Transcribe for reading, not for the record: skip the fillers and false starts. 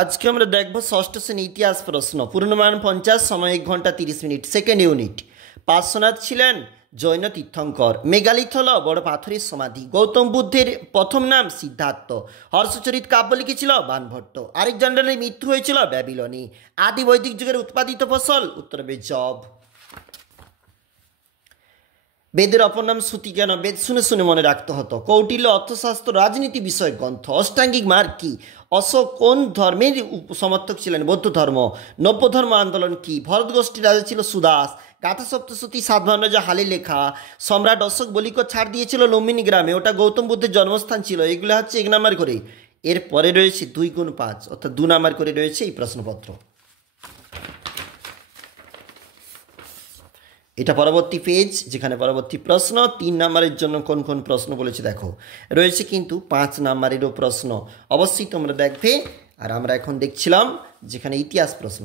আজকে আমরা দেখব ষষ্ঠ শ্রেণী ইতিহাস প্রশ্ন। পূর্ণমান 50, সময় 1 ঘন্টা 30 মিনিট। Second unit. পার্শ্বনাথ ছিলেন জৈন তীর্থঙ্কর। মেগালিথ হল বড় পাথরের সমাধি। গৌতম বুদ্ধের প্রথম নাম সিদ্ধার্থ। হর্ষচরিত কাব্য লিখেছিল বাণভট্ট। আলেকজান্ডারের মৃত্যু হয়েছিল ব্যাবিলনে। আদি বৈদিক যুগের উৎপাদিত ফসল উত্তর হবে জব। বেদের অপর নাম শ্রুতি। কেন? বেদ শুনে শুনে মনে রাখতে হতো। কৌটিল্য অর্থশাস্ত্র রাজনীতি বিষয়ক গ্রন্থ। অষ্টাঙ্গিক মার্গ কি? অশোক কোন ধর্মের সমর্থক ছিলেন? বৌদ্ধ ধর্ম। নব্য ধর্ম আন্দোলন কি? ভরত গোষ্ঠীর রাজা ছিল সুদাস। গাথা সপ্তশতী সাতবাহন রাজা হালে লেখা। সম্রাট অশোক বলিকে ছাড় দিয়েছিল লুম্বিনী গ্রামে, ওটা গৌতম বুদ্ধের জন্মস্থান ছিল। এগুলো হচ্ছে 1 নাম্বার করে। এর পরে রয়েছে 2 গুণ 5 অর্থাৎ 2 নাম্বার করে রয়েছে এই প্রশ্নপত্র। এটা পরবর্তী পেজ, যেখানে পরবর্তী প্রশ্ন 3 নাম্বারের জন্য কোন কোন প্রশ্ন বলেছে দেখো। রয়েছে কিন্তু 5 নাম্বারেরও প্রশ্ন, অবশ্যই তোমরা দেখবে। আর আমরা এখন দেখছিলাম যেখানে ইতিহাস প্রশ্ন।